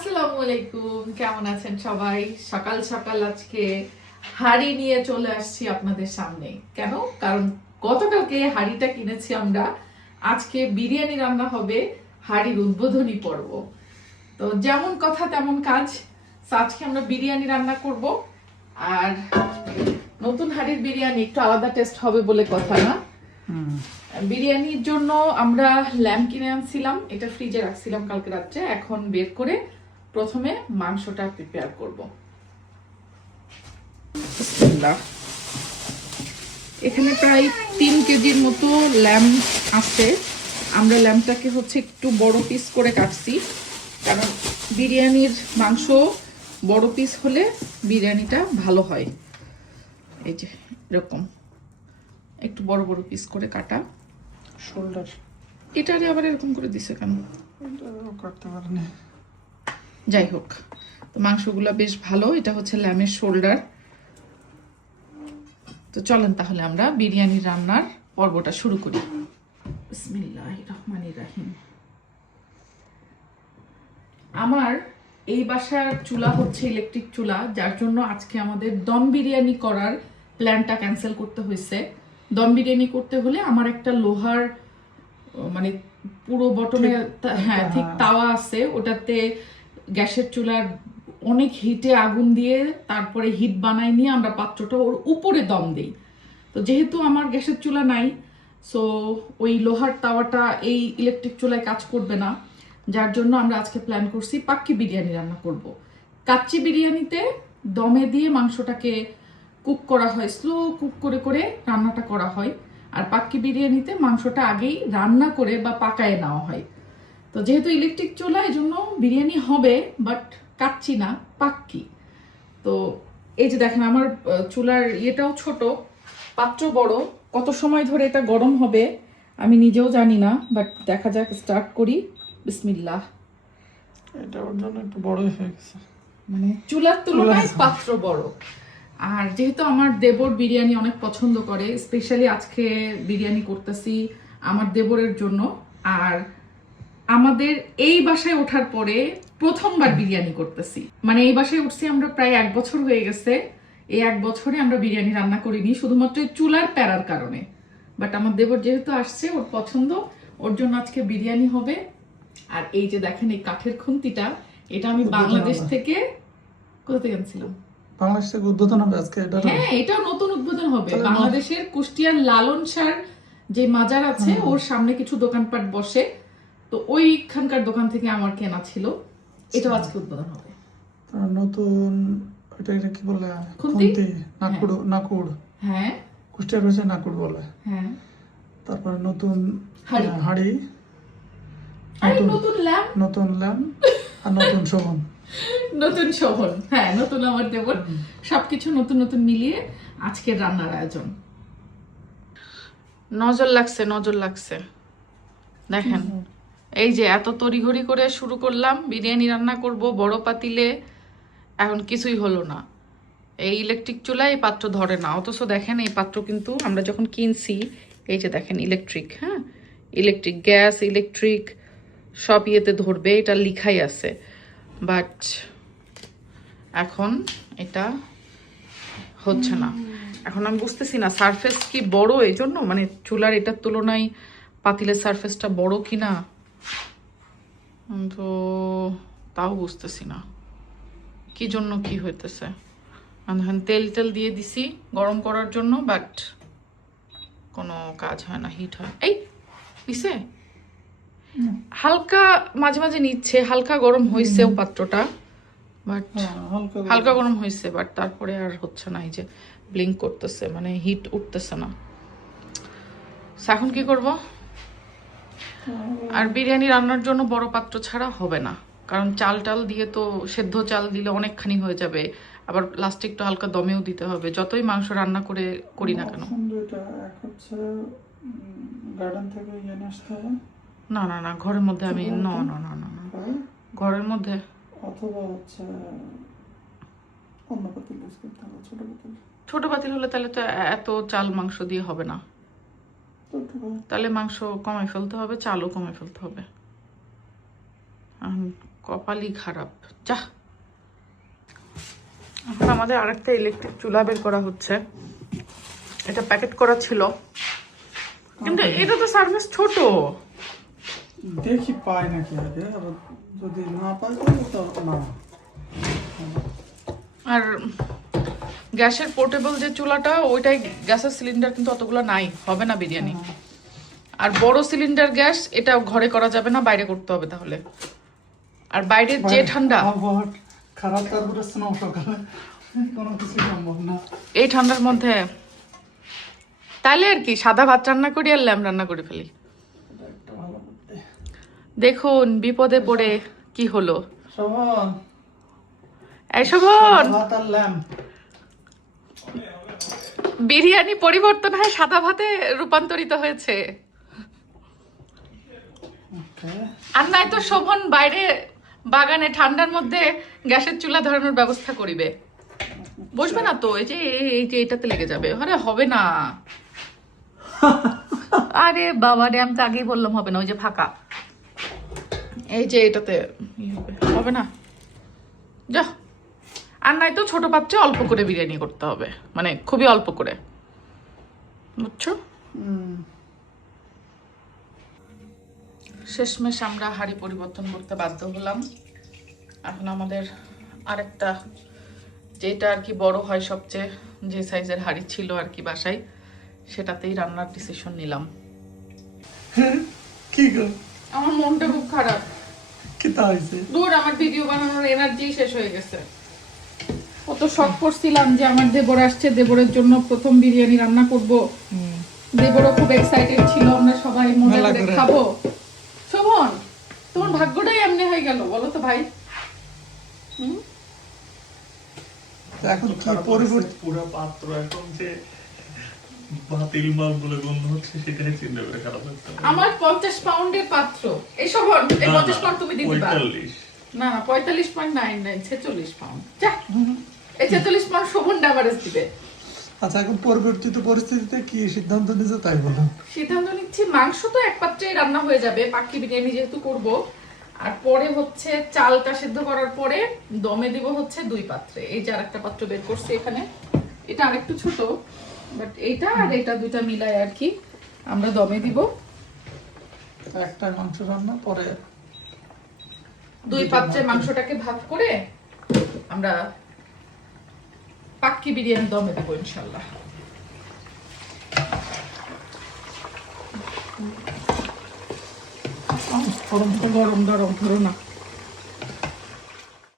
আসসালামু আলাইকুম, কেমন আছেন সবাই? সকাল সকাল আজকে হাঁড়ি নিয়ে চলে আসছি আপনাদের সামনে। কেন? কারণ গতকালকে হাঁড়িটা কিনেছি আমরা, আজকে বিরিয়ানি রান্না হবে, হাঁড়ির উদ্বোধনী পর্ব। তো যেমন কথা তেমন কাজ, আজকে আমরা বিরিয়ানি রান্না করব। আর নতুন হাঁড়ির বিরিয়ানি একটু আলাদা টেস্ট হবে বলে কথা না। বিরিয়ানির জন্য আমরা ল্যাম্ব কিনে আনছিলাম, এটা ফ্রিজে রাখছিলাম কালকে রাত্রে। এখন বের করে প্রথমে মাংসটা প্রিপেয়ার করব। এখানে প্রায় 3 কেজির মতো ল্যাম্ব আছে। আমরা ল্যাম্বটাকে একটু বড় পিস করে কাটছি, কারণ বিরিয়ানির মাংস বড় পিস হলে বিরিয়ানিটা ভালো হয়। এই যে এরকম একটু বড় বড় পিস করে কাটা। শোল্ডার এটারে আবার এরকম করে দিছে কেন? কাটতে পারেনি। যাই হোক, তো মাংসগুলো বেশ ভালো। এটা হচ্ছে ল্যামের শোল্ডার। তো চলেন তাহলে আমরা বিরিয়ানি রান্নার পর্বটা শুরু করি। বিসমিল্লাহির রহমানির রহিম। আমার এই বাসার চুলা হচ্ছে ইলেকট্রিক চুলা, যার জন্য আজকে আমাদের দম বিরিয়ানি করার প্ল্যানটা ক্যান্সেল করতে হয়েছে। দম বিরিয়ানি করতে হলে আমার একটা লোহার মানে পুরো বটমে হ্যাঁ ঠিক তাওয়া আছে, ওটাতে গ্যাসের চুলার অনেক হিটে আগুন দিয়ে তারপরে হিট বানাই নিয়ে আমরা পাত্রটা ওর উপরে দম দেই। তো যেহেতু আমার গ্যাসের চুলা নাই, সো ওই লোহার তাওয়াটা এই ইলেকট্রিক চুলায় কাজ করবে না, যার জন্য আমরা আজকে প্ল্যান করছি পাক্কি বিরিয়ানি রান্না করব। কাচ্চি বিরিয়ানিতে দমে দিয়ে মাংসটাকে কুক করা হয়, স্লো কুক করে করে রান্নাটা করা হয়। আর পাক্কি বিরিয়ানিতে মাংসটা আগেই রান্না করে বা পাকায় নেওয়া হয়। তো যেহেতু ইলেকট্রিক চুলা, এই জন্য বিরিয়ানি হবে, বাট কাচ্চি না, পাক্কি। তো এই যে দেখেন আমার চুলার ইয়েটাও ছোট, পাত্র বড়। কত সময় ধরে এটা গরম হবে আমি নিজেও জানি না, বাট দেখা যাক, স্টার্ট করি। বিসমিল্লাহ। এটা ওর জন্য একটু বড়ই হয়ে গেছে, মানে চুলার তুলনায় পাত্র বড়। আর যেহেতু আমার দেবর বিরিয়ানি অনেক পছন্দ করে, স্পেশালি আজকে বিরিয়ানি করতেছি আমার দেবরের জন্য। আর আমাদের এই বাসায় ওঠার পরে প্রথমবার বিরিয়ানি করতেছি। মানে এই বাসায় উঠছি আমরা প্রায় 1 বছর হয়ে গেছে। এই 1 বছরে আমরা বিরিয়ানি রান্না করিনি, শুধুমাত্র চুলার প্যারার কারণে। বাট আমার দেবর যেহেতু আসছে, ওর পছন্দ, ওর জন্য আজকে বিরিয়ানি হবে। আর এই যে দেখেন এই কাঠের খুন্তিটা, এটা আমি বাংলাদেশ থেকে, কোথা থেকে আনছিলাম? বাংলাদেশ থেকে উদ্বোধন হবে আজকে। হ্যাঁ, এটা নতুন উদ্বোধন হবে। বাংলাদেশের কুষ্টিয়ার লালন শাহর যে মাজার আছে, ওর সামনে কিছু দোকানপাট বসে, তো ওইখানকার দোকান থেকে আমার কেনা ছিল। এটাও আজকে উদ্বোধন হবে। নতুন এটা কি বলে? খুন্তি? নাকুড়। নাকুড়, হ্যাঁ, কুষ্টিয়ার ভাষায় নাকুড় বলে। হ্যাঁ। তারপরে নতুন হাঁড়ি, নতুন ল্যাম্প, নতুন ল্যাম্প আর নতুন শোভন। নতুন শোভন, হ্যাঁ, নতুন আমার দেবর। সবকিছু নতুন নতুন মিলিয়ে আজকের রান্নার আয়োজন। নজর লাগছে, নজর লাগছে। দেখেন এই যে এত তড়িঘড়ি করে শুরু করলাম, বিরিয়ানি রান্না করব বড় পাতিলে, এখন কিছুই হলো না। এই ইলেকট্রিক চুলায় এই পাত্র ধরে না। অথচ দেখেন এই পাত্র কিন্তু আমরা যখন কিনছি, এই যে দেখেন ইলেকট্রিক, হ্যাঁ, ইলেকট্রিক গ্যাস, ইলেকট্রিক সব ইয়েতে ধরবে, এটা লিখাই আছে। বাট এখন এটা হচ্ছে না। এখন আমি বুঝতেছি না সারফেস কি বড়, এই জন্য মানে চুলার এটার তুলনায় পাতিলের সারফেসটা বড় কিনা, তো তাও বুঝতেছি না কি জন্য কি হইতেছে। তেল টেল দিয়ে দিছি গরম করার জন্য, বাট কোনো কাজ হয় না, হিট হয়। এই দিছে হালকা, মাঝে মাঝে নিচ্ছে, হালকা গরম হয়েছে পাত্রটা, বাট হালকা গরম হয়েছে, বাট তারপরে আর হচ্ছে না। এই যে ব্লিঙ্ক করতেছে, মানে হিট উঠতেছে না। এখন কি করব? আর বিরিয়ানি রান্নার জন্য বড় পাত্র ছাড়া হবে না, কারণ চাল টাল দিয়ে তো, সেদ্ধ চাল দিলে অনেকখানি হয়ে যাবে, আবার লাস্টে একটু হালকা দমেও দিতে হবে, যতই মাংস রান্না করে করি না কেন। না না না, ঘরের মধ্যে আমি না না না না না, ঘরের মধ্যে অথবা হচ্ছে অন্য পাতিল ইউজ করতে হবে, ছোট পাতিল। ছোট পাতিল হলে তাহলে তো এত চাল মাংস দিয়ে হবে না, তাহলে মাংস কমাই ফেলতে হবে, চালও কমাই ফেলতে হবে। কপালই খারাপ। যা, এখন আমাদের আরেকটা ইলেকট্রিক চুলা বের করা হচ্ছে। এটা প্যাকেট করা ছিল, কিন্তু এটা তো সার্ভিস ছোট। দেখি পাই নাকি আগে, আবার যদি না পাই তাহলে তো না। আর গ্যাসের পোর্টেবল যে চুলাটা, ওইটাই গ্যাসের সিলিন্ডার কিন্তু অতগুলো নাই, হবে না বিরিয়ানি। আর বড় সিলিন্ডার গ্যাস, এটা ঘরে করা যাবে না, বাইরে করতে হবে তাহলে। আর বাইরে যে ঠান্ডা, আবহাওয়া খারাপ, তারপরে স্নো সকালে, কোনো কিছু সম্ভব না এই ঠান্ডার মধ্যে। তাহলে আর কি, সাদা ভাত রান্না করি আর ল্যাম্প রান্না করে ফেলি। এটা একটা ভালো বুদ্ধি। দেখুন বিপদে পড়ে কি হলো। শোভন, এই শোভন, ভাত আর ল্যাম্প। বিরিয়ানি পরিবর্তন হয় সাদা ভাতে রূপান্তরিত হয়েছে। ওকে, আর নাই তো শোভন বাইরে বাগানে ঠান্ডার মধ্যে গ্যাসের চুলা ধরানোর ব্যবস্থা করিবে। বসবে না তো, এই যে এটাতে লেগে যাবে। আরে হবে না, আরে বাবা রে, আমি তো আগেই বললাম হবে না, ওই যে ফাঁকা, এই যে এটাতে হবে না। যা, আর নাই তো ছোট পাত্রে অল্প করে বিরিয়ানি করতে হবে, মানে খুবই অল্প করে, বুঝছো? শেষমেশ আমরা হাঁড়ি পরিবর্তন করতে বাধ্য হলাম। এখন আমাদের আরেকটা, যেটা আর কি বড় হয় সবচেয়ে, যে সাইজের হাঁড়ি ছিল আর কি বাসায়, সেটাতেই রান্নার ডিসিশন নিলাম। কি গো, আমার মনটা খুব খারাপ। কি তা হয়েছে? দূর, আমার ভিডিও বানানোর এনার্জি শেষ হয়ে গেছে। কত শখ করছিলাম যে আমার দেবর আসছে, দেবরের জন্য প্রথম বিরিয়ানি রান্না করব। দেবরও খুব এক্সাইটেড ছিল, আমরা সবাই মজা করে খাবো। শোভন, তোমার ভাগ্যটাই এমনি হয়ে গেল, বলো তো ভাই। এখন কি পরিবর্তন? পুরো পাত্র এখন যে বাতিল মাল বলে গন্ধ হচ্ছে, সেটাই চিন্তা করে খারাপ লাগছে। আমার 50 পাউন্ডের পাত্র, এই শোভন, এই 50 পাউন্ড তুমি দিতে পারো 45। না না, 45.99, 46 পাউন্ড। যা, এই 46 পাউন্ড শোভন ডাভারেজ দিবে। আচ্ছা, এখন পরিবর্তিত পরিস্থিতিতে কি সিদ্ধান্ত নিয়েছে তাই বলুন। সিদ্ধান্ত নিচ্ছি, মাংস তো এক পাত্রেই রান্না হয়ে যাবে, পাখি বিরিয়ানি যেহেতু করব। আর পরে হচ্ছে চালটা সিদ্ধ করার পরে দমে দিব হচ্ছে 2 পাত্রে। এই যে আরেকটা পাত্র বের করছি এখানে, এটা আরেকটু ছোট, বাট এইটা আর এটা দুইটা মিলায় আর কি আমরা দমে দিব। একটা মাংস রান্না, পরে 2 পাত্রে মাংসটাকে ভাগ করে আমরা পাক্কি বিরিয়ানি দমে দেবো ইনশাল্লাহ। গরম গরম গরম ধরো না।